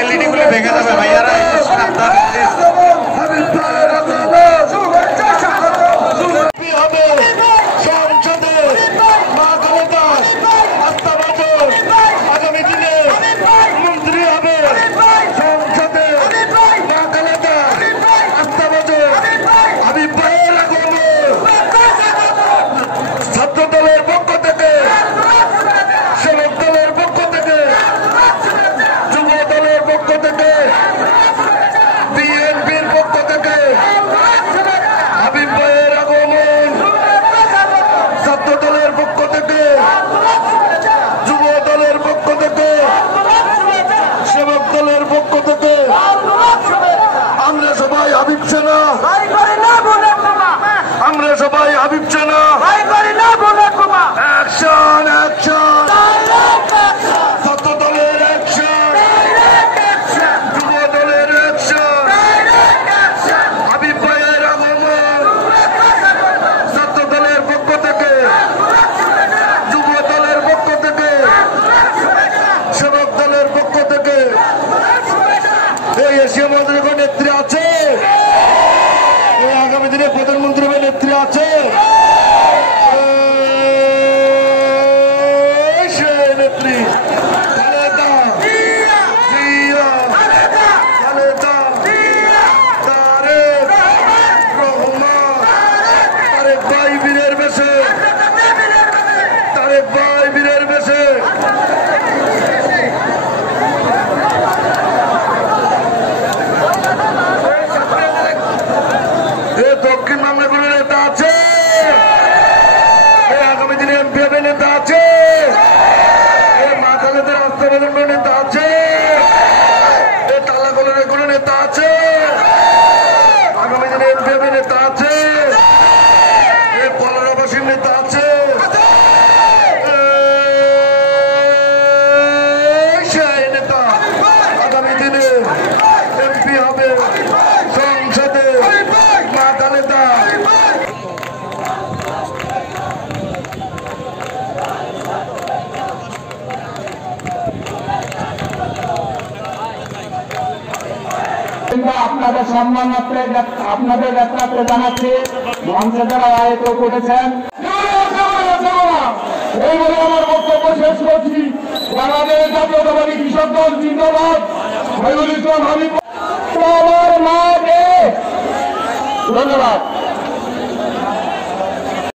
LED গুলো ভেঙে যাবে ভাইয়ারা, একটু সাবধান আমরা সবাই হাবিব সেনা অ্যাকশন অ্যাকশন ছাত্র দলের অ্যাকশন যুব দলের অ্যাকশন হাবিব ভাইয়ের আগমন ছাত্র দলের পক্ষ থেকে যুব দলের পক্ষ থেকে সেবক দলের পক্ষ থেকে এই এশিয়া মহাদেশের নেত্রী আছে, আগামী দিনে প্রধানমন্ত্রী নেত্রী আছে, সেই নেত্রী খালেদা জিয়া, খালেদা তারেক রহমান, তারেক ভাই বীরের বেশে, তারেক ভাই বীরের বেশে। দক্ষিণ বাংলা কোনো নেতা আছে, আগামী দিনে এমপি হবে নেতা আছে, মা খালেদার রাস্তা বেদন কোনো নেতা আছে, তালাকলের কোনো নেতা আছে, আগামী দিনে এমপি হবে নেতা আছে, কলরাবাসীর নেতা আছে, সেই নেতা আগামী দিনে এমপি হবে সংসদে, মা খালেদা। আপনাদের সম্মান আপনাদের যাত্রাতে জানাচ্ছি মঞ্চে যারা আয়ত করেছেন। এই বলে আমার বক্তব্য শেষ করছি। বাংলাদেশ জাতীয়তাবাদী কৃষক দল জিন্দাবাদ। শহীদুল ইসলাম হাবিব। ধন্যবাদ।